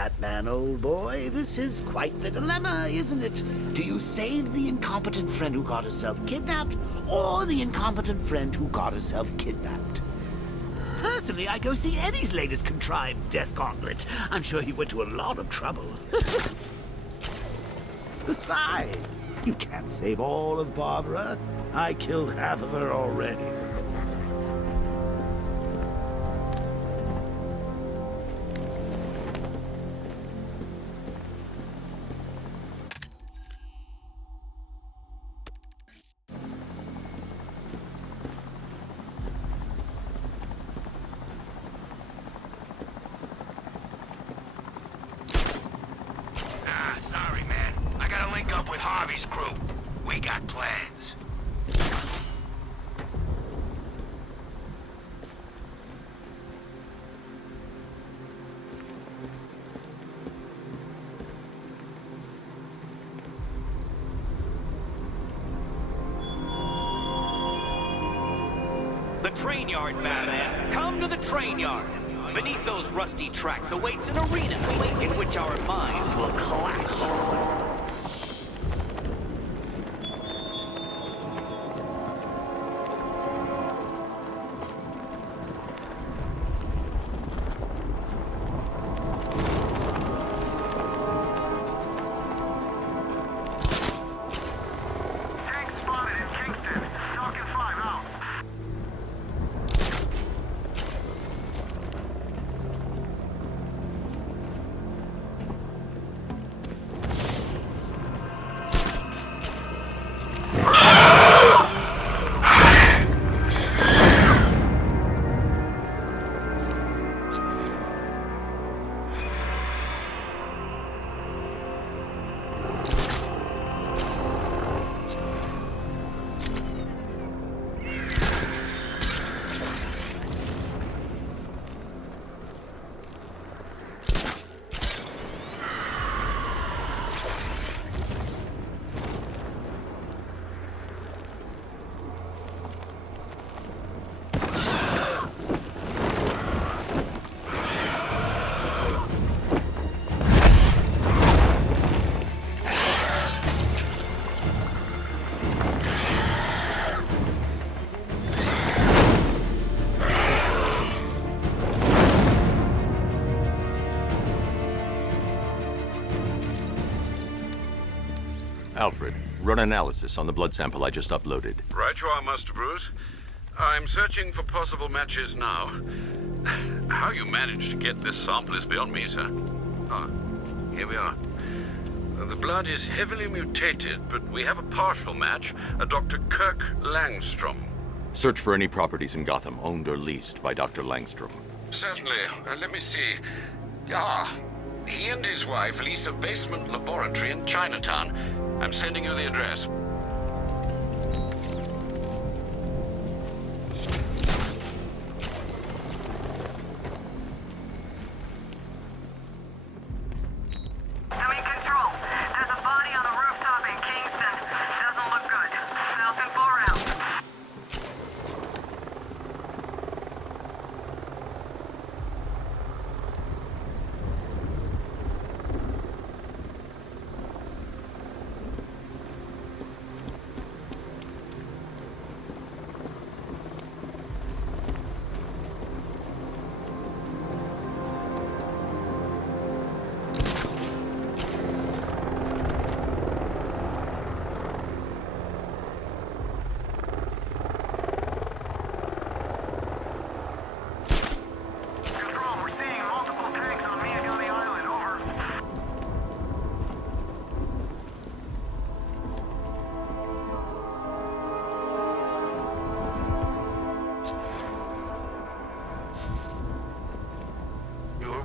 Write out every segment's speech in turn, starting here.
Batman, old boy. This is quite the dilemma, isn't it? Do you save the incompetent friend who got herself kidnapped, or the incompetent friend who got herself kidnapped? Personally, I go see Eddie's latest contrived death gauntlet. I'm sure he went to a lot of trouble. Besides, you can't save all of Barbara. I killed half of her already. Sorry, man. I gotta link up with Harvey's crew. We got plans. The train yard, Batman. Come to the train yard. Beneath those rusty tracks awaits an arena in which our minds will clash. Alfred, run analysis on the blood sample I just uploaded. Right you are, Master Bruce. I'm searching for possible matches now. How you managed to get this sample is beyond me, sir. Ah, here we are. The blood is heavily mutated, but we have a partial match, a Dr. Kirk Langstrom. Search for any properties in Gotham owned or leased by Dr. Langstrom. Certainly. Let me see. He and his wife lease a basement laboratory in Chinatown. I'm sending you the address. Doing control. There's a body on a rooftop in Kingston. Doesn't look good. Falcon 4 out.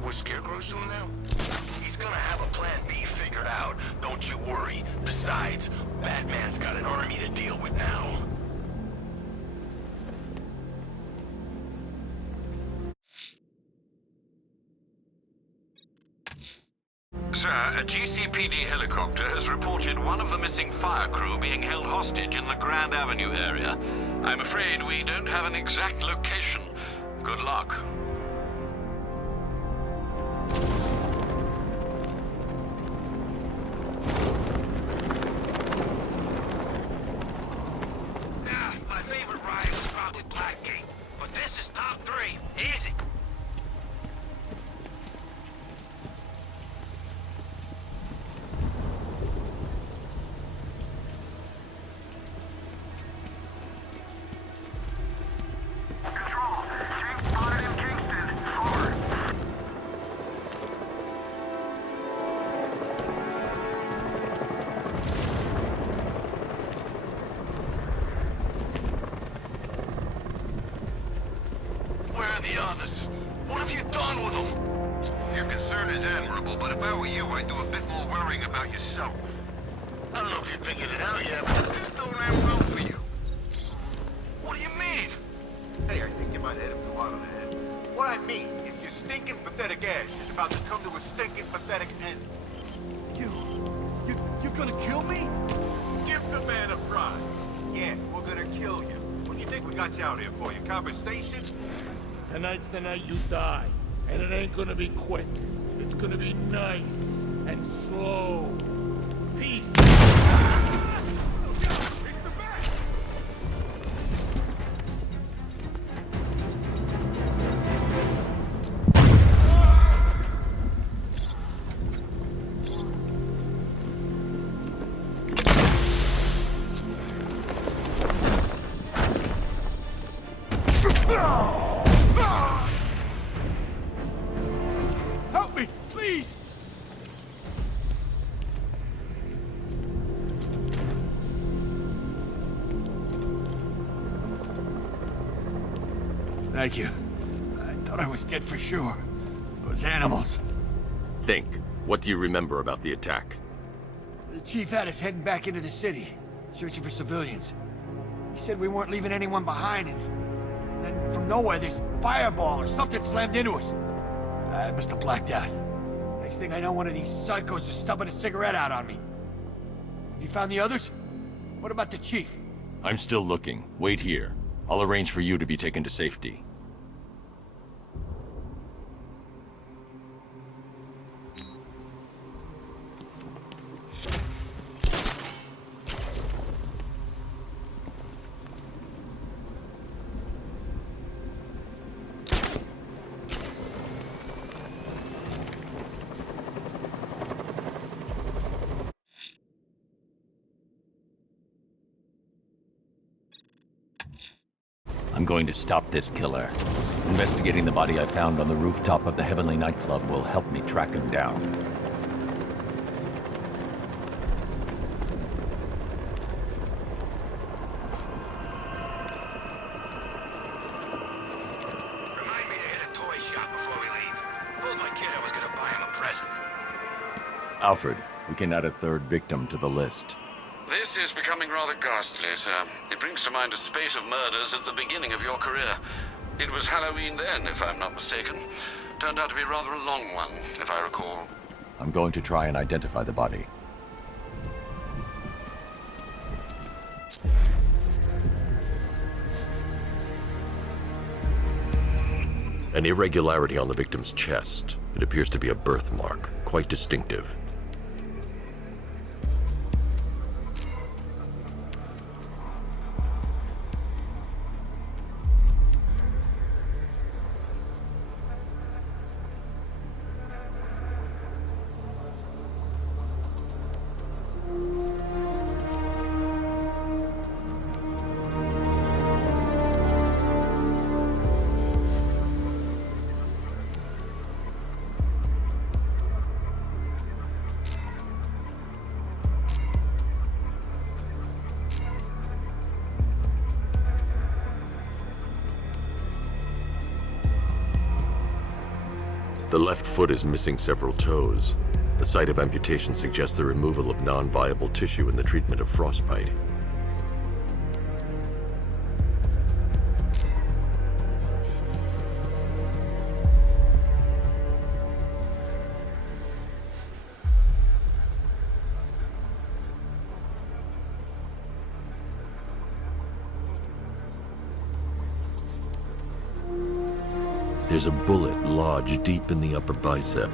What Scarecrow's doing now? He's gonna have a plan B figured out. Don't you worry. Besides, Batman's got an army to deal with now. Sir, a GCPD helicopter has reported one of the missing fire crew being held hostage in the Grand Avenue area. I'm afraid we don't have an exact location. Good luck. brothers? What have you done with them? Your concern is admirable, but if I were you, I'd do a bit more worrying about yourself. I don't know if you figured it out yet, but this don't end well for you. What do you mean? Hey, I think you might hit him too hard on the head. What I mean is your stinking pathetic ass is about to come to a stinking pathetic end. You're gonna kill me? Give the man a prize. Yeah, we're gonna kill you. What do you think we got you out here for? Your conversation? Tonight's the night you die. And it ain't gonna be quick. It's gonna be nice and slow. Peace. Help me, please! Thank you. I thought I was dead for sure. Those animals. Think. What do you remember about the attack? The chief had us heading back into the city, searching for civilians. He said we weren't leaving anyone behind, and then from nowhere, this fireball or something slammed into us. I must have blacked out. Next thing I know, one of these psychos is stubbing a cigarette out on me. Have you found the others? What about the chief? I'm still looking. Wait here. I'll arrange for you to be taken to safety. I'm going to stop this killer. Investigating the body I found on the rooftop of the Heavenly Nightclub will help me track him down. Remind me to hit a toy shop before we leave. Told my kid I was gonna buy him a present. Alfred, we can add a third victim to the list. This is becoming rather ghastly, sir. It brings to mind a spate of murders at the beginning of your career. It was Halloween then, if I'm not mistaken. Turned out to be rather a long one, if I recall. I'm going to try and identify the body. An irregularity on the victim's chest. It appears to be a birthmark, quite distinctive. The left foot is missing several toes. The site of amputation suggests the removal of non-viable tissue in the treatment of frostbite. There's a bullet lodged deep in the upper bicep.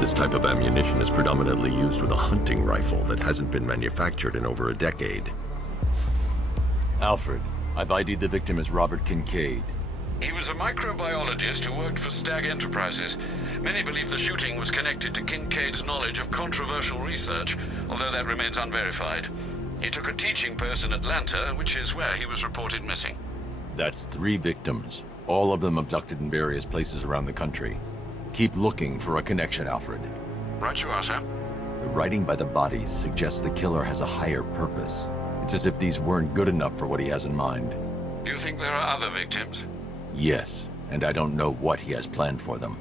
This type of ammunition is predominantly used with a hunting rifle that hasn't been manufactured in over a decade. Alfred, I've ID'd the victim as Robert Kincaid. He was a microbiologist who worked for Stag Enterprises. Many believe the shooting was connected to Kincaid's knowledge of controversial research, although that remains unverified. He took a teaching post in Atlanta, which is where he was reported missing. That's 3 victims, all of them abducted in various places around the country. Keep looking for a connection, Alfred. Right you are, sir. The writing by the bodies suggests the killer has a higher purpose. It's as if these weren't good enough for what he has in mind. Do you think there are other victims? Yes, and I don't know what he has planned for them.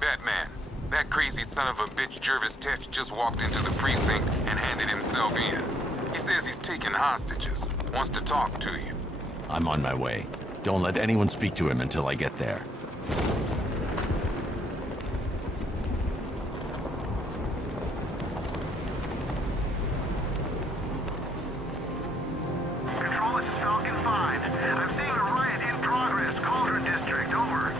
Batman, that crazy son of a bitch Jervis Tetch just walked into the precinct and handed himself in. He says he's taking hostages, wants to talk to you. I'm on my way. Don't let anyone speak to him until I get there. Control, this is Falcon 5. I'm seeing a riot in progress. Cauldron District, over.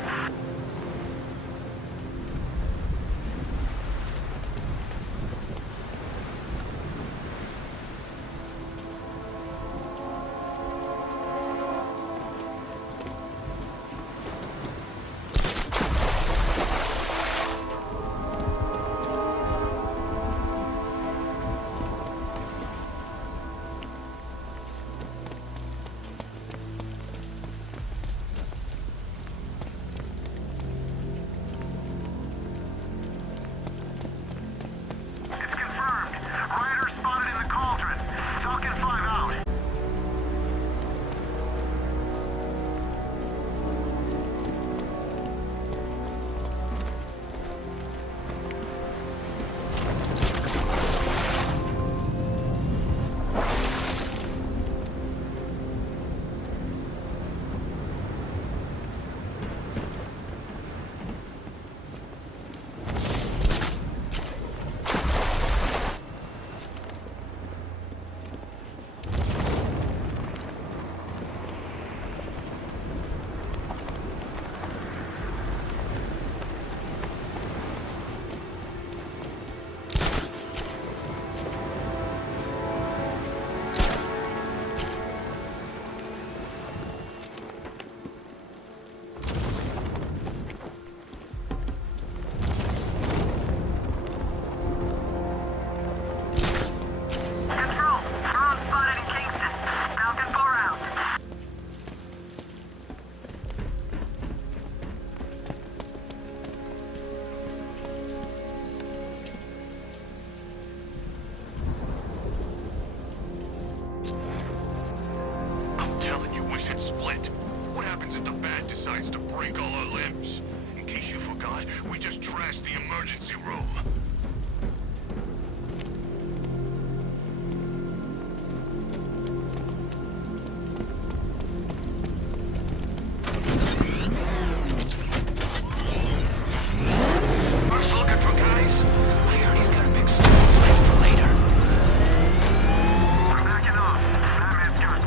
It's confirmed. Rioters spotted in the Cauldron. Falcon 5 out. Control, drone spotted in Kingston. Falcon 4 out. I'm telling you, we should split. What happens if the Bat decides to break all our limbs? In case you forgot, we just trashed the emergency room. Mark's looking for guys. I heard he's got a big story planned for later. We're backing off. Batman's got.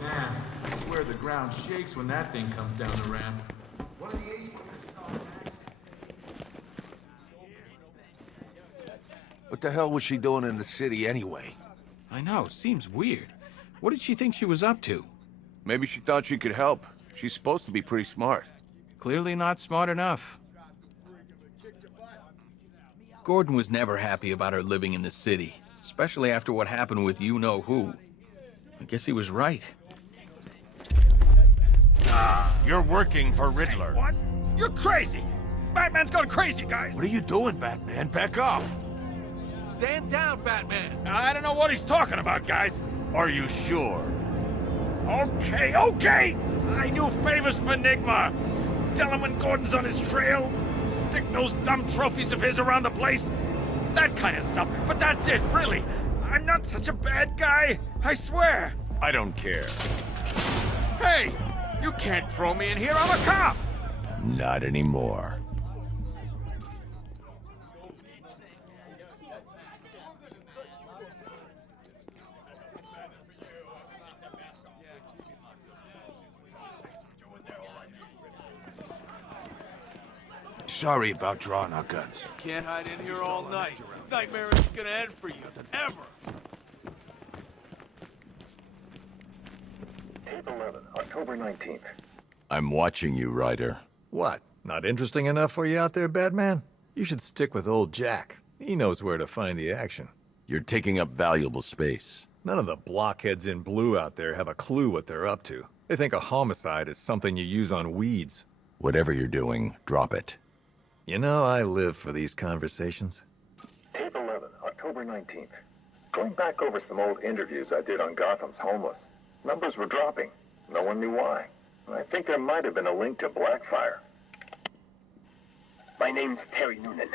Man, I swear the ground shakes when that thing comes down the ramp. One of the ace. What the hell was she doing in the city anyway? I know, seems weird. What did she think she was up to? Maybe she thought she could help. She's supposed to be pretty smart. Clearly not smart enough. Gordon was never happy about her living in the city, especially after what happened with you-know-who. I guess he was right. You're working for Riddler. What? You're crazy! Batman's gone crazy, guys! What are you doing, Batman? Back off! Stand down, Batman! I don't know what he's talking about, guys. Are you sure? Okay, okay! I do favors for Enigma. Tell him when Gordon's on his trail. Stick those dumb trophies of his around the place. That kind of stuff. But that's it, really. I'm not such a bad guy. I swear. I don't care. Hey! You can't throw me in here. I'm a cop! Not anymore. Sorry about drawing our guns. Can't hide in here all night. This nightmare isn't gonna end for you, ever. Tape 11, October 19th. I'm watching you, Ryder. What? Not interesting enough for you out there, Batman? You should stick with old Jack. He knows where to find the action. You're taking up valuable space. None of the blockheads in blue out there have a clue what they're up to. They think a homicide is something you use on weeds. Whatever you're doing, drop it. You know, I live for these conversations. Tape 11, October 19th. Going back over some old interviews I did on Gotham's homeless. Numbers were dropping. No one knew why. I think there might have been a link to Blackfire. My name's Terry Noonan.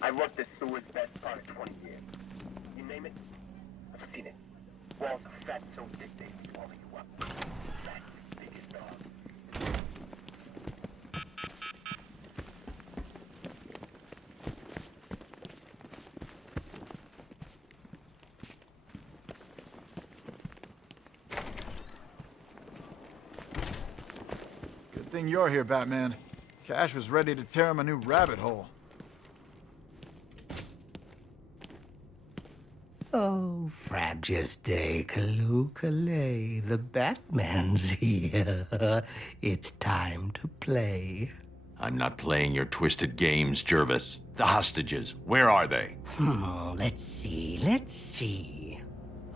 I worked the sewers best part of 20 years. You name it, I've seen it. Walls are fat so thick they swallow you up. Fat, big as dog. Good thing you're here, Batman. Cash was ready to tear him a new rabbit hole. Oh, Frabjous Day, Kaloo-Kalay, the Batman's here. It's time to play. I'm not playing your twisted games, Jervis. The hostages, where are they? Let's see.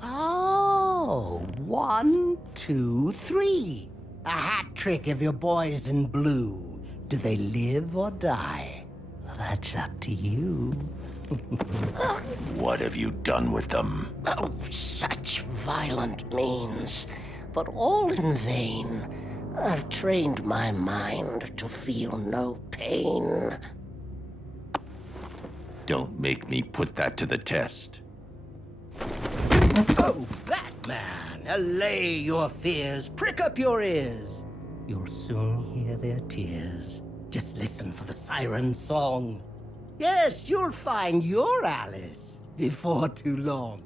Oh, 1, 2, 3. A hat trick of your boys in blue. Do they live or die? Well, that's up to you. What have you done with them? Oh, such violent means, but all in vain. I've trained my mind to feel no pain. Don't make me put that to the test. Oh, Batman, allay your fears, prick up your ears. You'll soon hear their tears. Just listen for the siren song. Yes, you'll find your Alice before too long.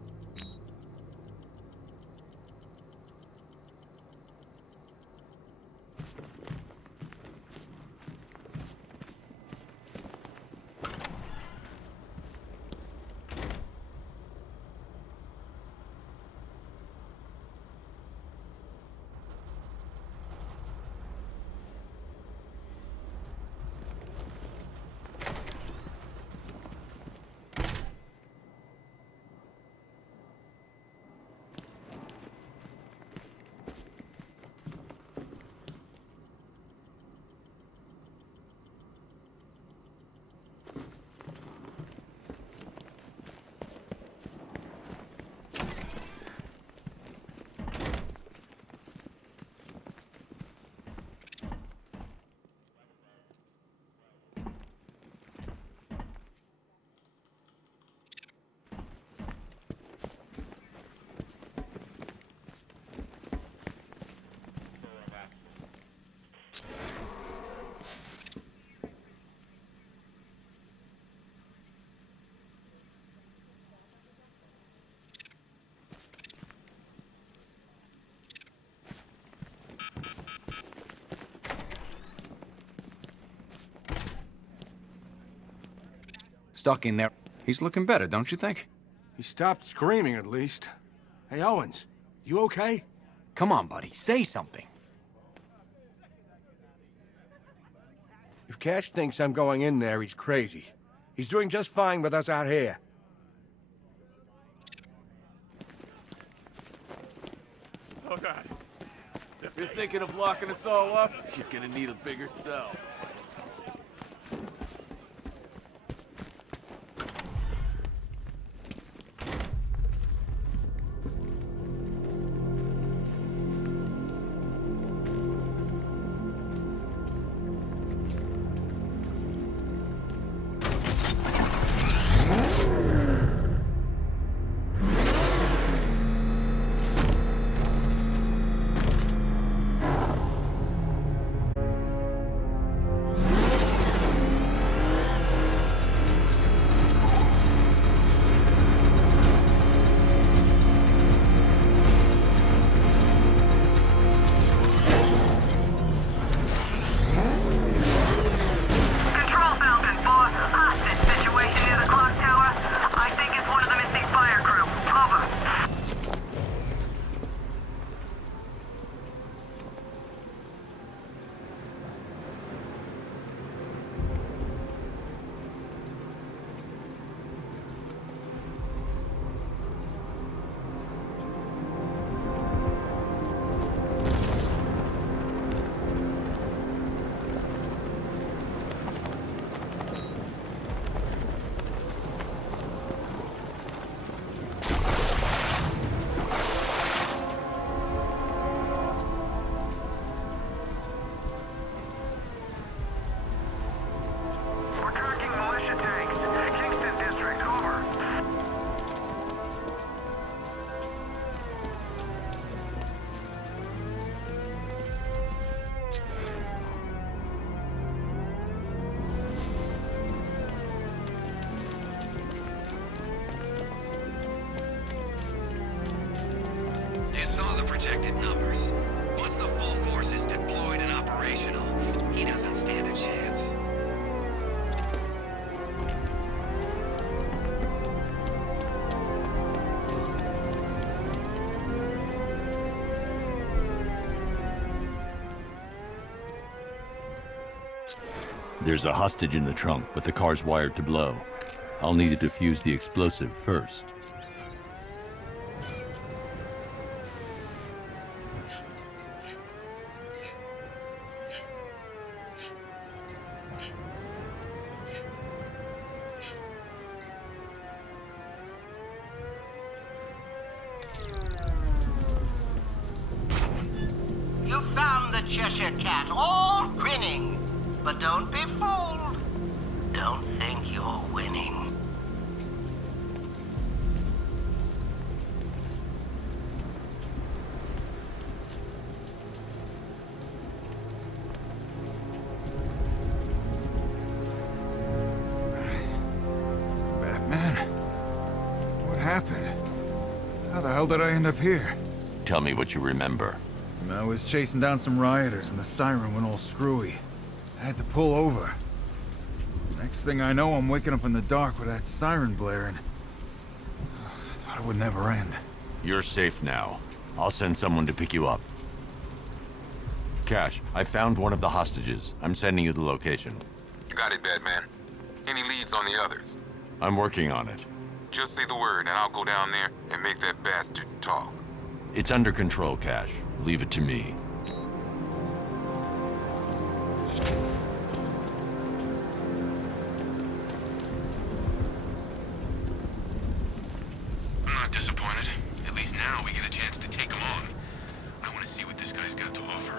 Stuck in there. He's looking better, don't you think? He stopped screaming, at least. Hey, Owens, you okay? Come on, buddy, say something. If Cash thinks I'm going in there, he's crazy. He's doing just fine with us out here. Oh, God. If you're thinking of locking us all up, you're gonna need a bigger cell. There's a hostage in the trunk, but the car's wired to blow. I'll need to defuse the explosive first. You found the Cheshire Cat, all grinning. But don't be fooled. Don't think you're winning. Batman? What happened? How the hell did I end up here? Tell me what you remember. I was chasing down some rioters and the siren went all screwy. I had to pull over. Next thing I know, I'm waking up in the dark with that siren blaring. I thought it would never end. You're safe now. I'll send someone to pick you up. Cash, I found one of the hostages. I'm sending you the location. Got it, Batman. Any leads on the others? I'm working on it. Just say the word and I'll go down there and make that bastard talk. It's under control, Cash. Leave it to me. I'm not disappointed. At least now we get a chance to take him on. I want to see what this guy's got to offer.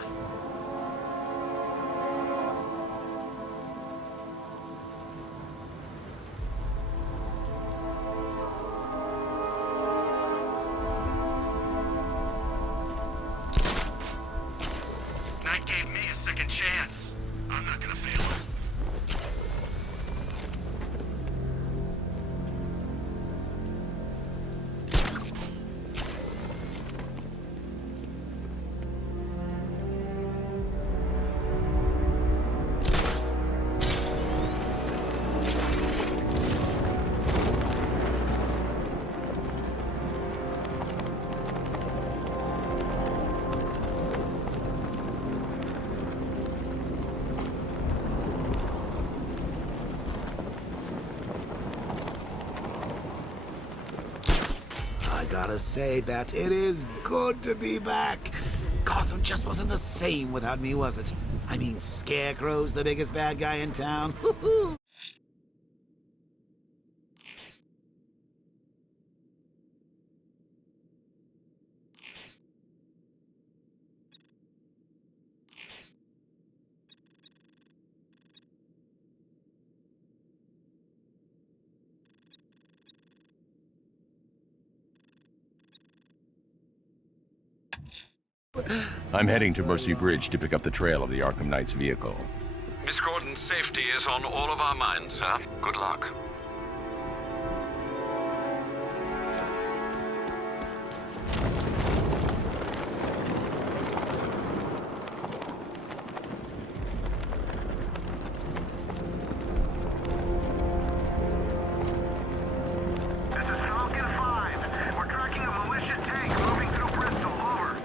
Knight gave me a second chance. I'm not gonna fail him. I gotta say, Bats, it is good to be back. Gotham just wasn't the same without me, was it? I mean, Scarecrow's the biggest bad guy in town. Woo-hoo. I'm heading to Mercy Bridge to pick up the trail of the Arkham Knight's vehicle. Miss Gordon's safety is on all of our minds, sir. Good luck. This is Falcon 5. We're tracking a militia tank moving through Bristol. Over.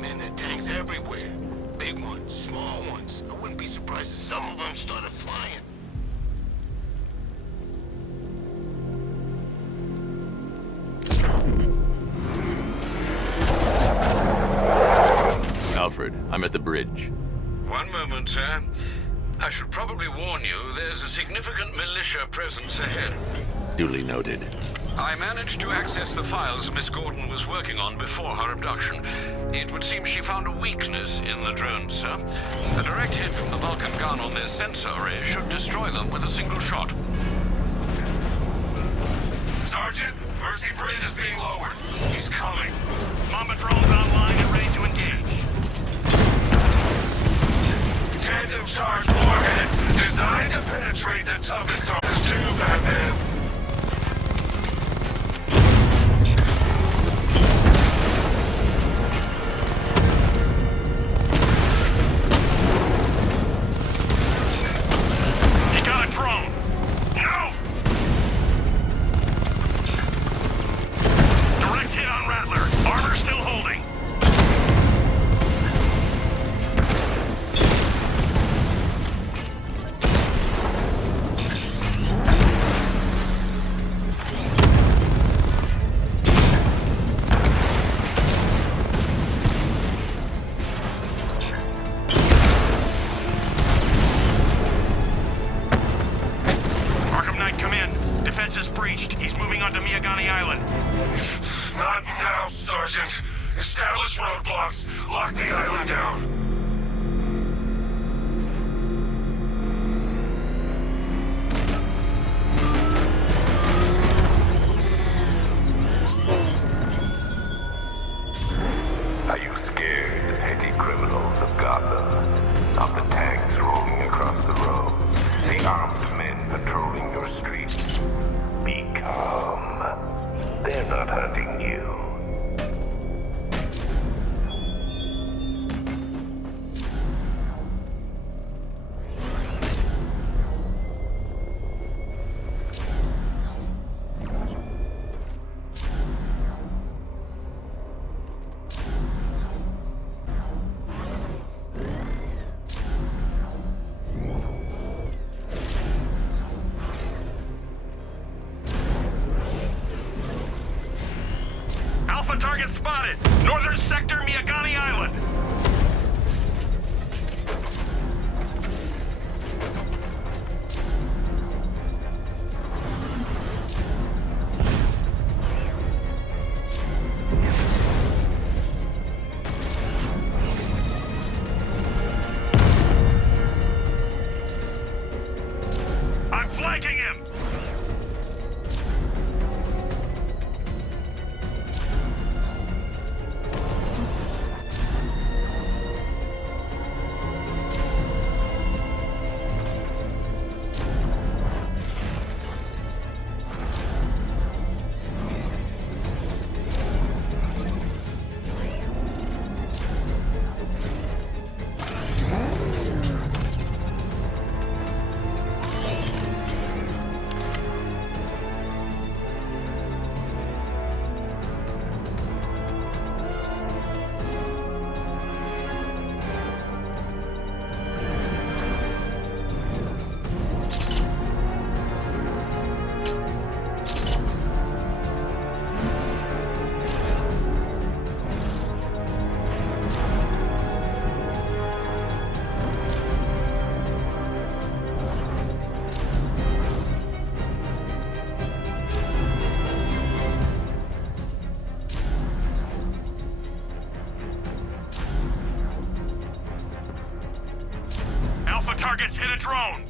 Man, there are tanks everywhere. Big ones, small ones. I wouldn't be surprised if some of them started flying. Alfred, I'm at the bridge. One moment, sir. I should probably warn you, there's a significant militia presence ahead. Duly noted. I managed to access the files Miss Gordon was working on before her abduction. It would seem she found a weakness in the drones, sir. A direct hit from the Vulcan gun on their sensor array should destroy them with a single shot. Sergeant, Mercy Bridge is being lowered. He's coming. Mamba drones online and ready to engage. Tandem charge warhead, designed to penetrate the toughest targets too, Batman. spotted! Northern sector, Miyagani Island! I'm flanking him! Alpha targets hit a drone!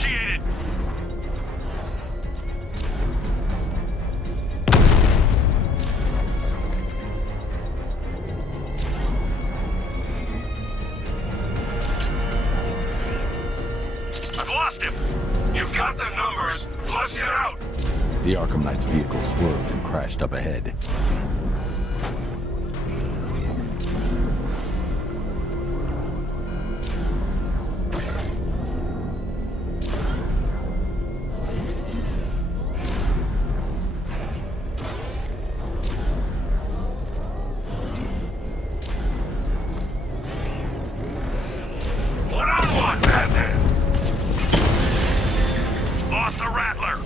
initiated! I've lost him! You've got the numbers! Flush it out! The Arkham Knight's vehicle swerved and crashed up ahead. One-on-one, Batman! Lost the Rattler!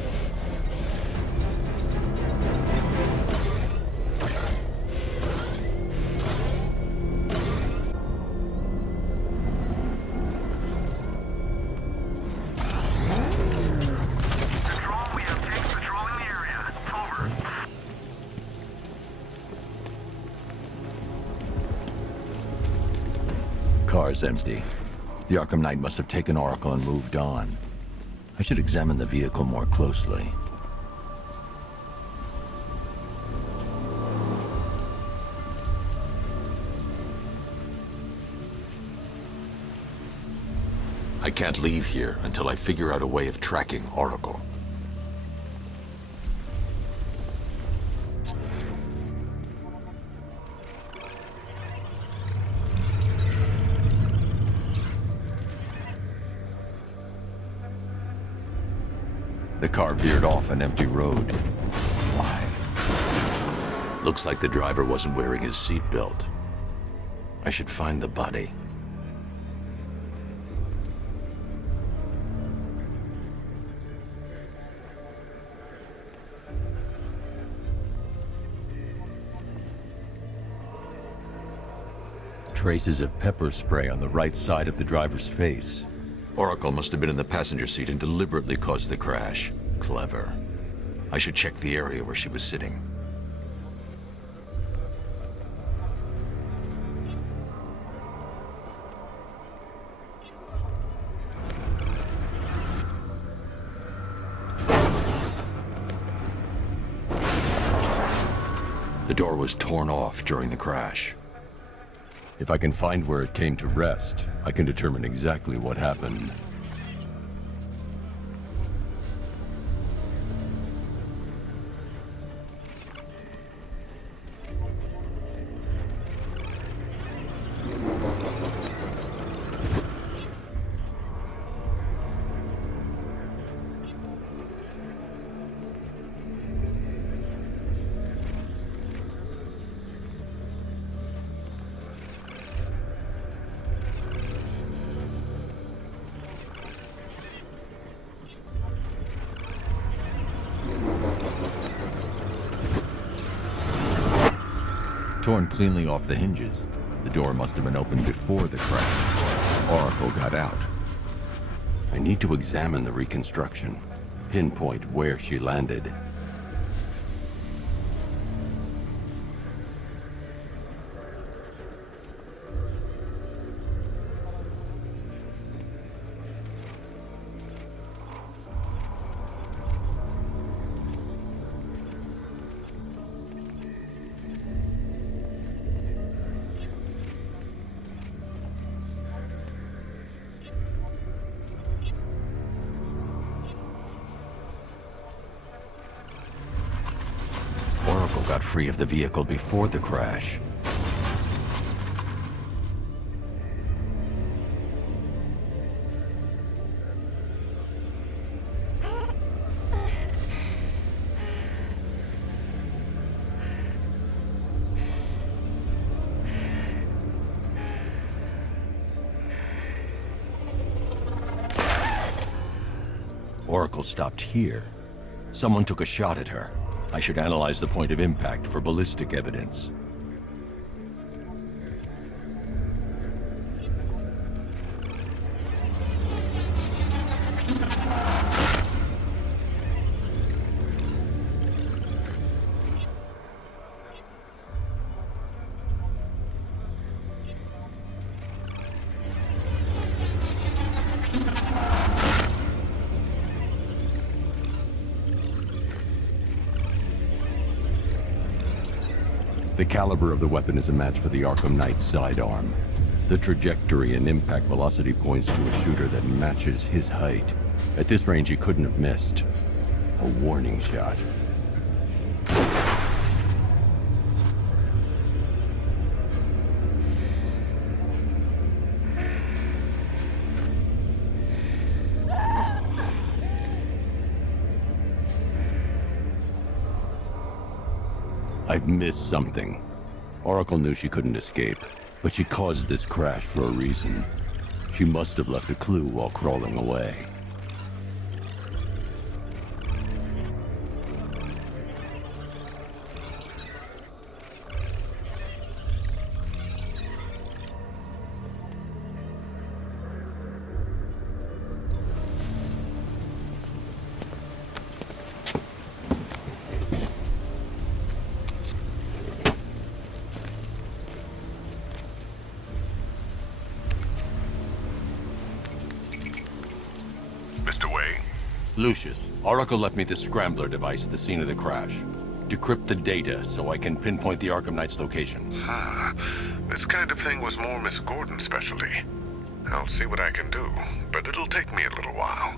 Car's empty. The Arkham Knight must have taken Oracle and moved on. I should examine the vehicle more closely. I can't leave here until I figure out a way of tracking Oracle. The car veered off an empty road. Why? Looks like the driver wasn't wearing his seatbelt. I should find the body. Traces of pepper spray on the right side of the driver's face. Oracle must have been in the passenger seat and deliberately caused the crash. Clever. I should check the area where she was sitting. The door was torn off during the crash. If I can find where it came to rest, I can determine exactly what happened. Torn cleanly off the hinges. The door must have been opened before the crash. Oracle got out. I need to examine the reconstruction, pinpoint where she landed. Got free of the vehicle before the crash. Oracle stopped here. Someone took a shot at her. I should analyze the point of impact for ballistic evidence. The caliber of the weapon is a match for the Arkham Knight's sidearm. The trajectory and impact velocity points to a shooter that matches his height. At this range, he couldn't have missed. A warning shot. I've missed something. Oracle knew she couldn't escape, but she caused this crash for a reason. She must have left a clue while crawling away. Mr. Wayne? Lucius, Oracle left me the scrambler device at the scene of the crash. Decrypt the data so I can pinpoint the Arkham Knight's location. This kind of thing was more Miss Gordon's specialty. I'll see what I can do, but it'll take me a little while.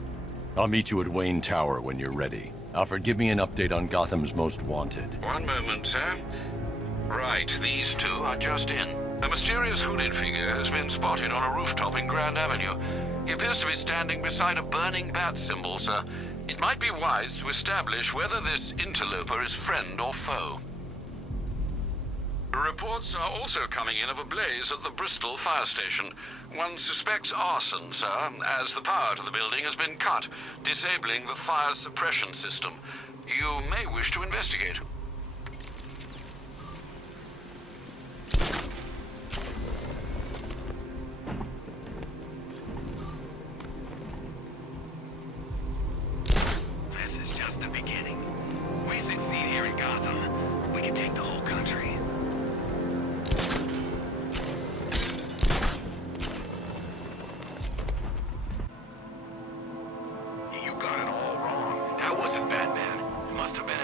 I'll meet you at Wayne Tower when you're ready. Alfred, give me an update on Gotham's Most Wanted. One moment, sir. Right, these two are just in. A mysterious hooded figure has been spotted on a rooftop in Grand Avenue. He appears to be standing beside a burning bat symbol, sir. It might be wise to establish whether this interloper is friend or foe. Reports are also coming in of a blaze at the Bristol fire station. One suspects arson, sir, as the power to the building has been cut, disabling the fire suppression system. You may wish to investigate. This is just the beginning. We succeed here in Gotham, we can take the whole country. You got it all wrong. That wasn't Batman. It must have been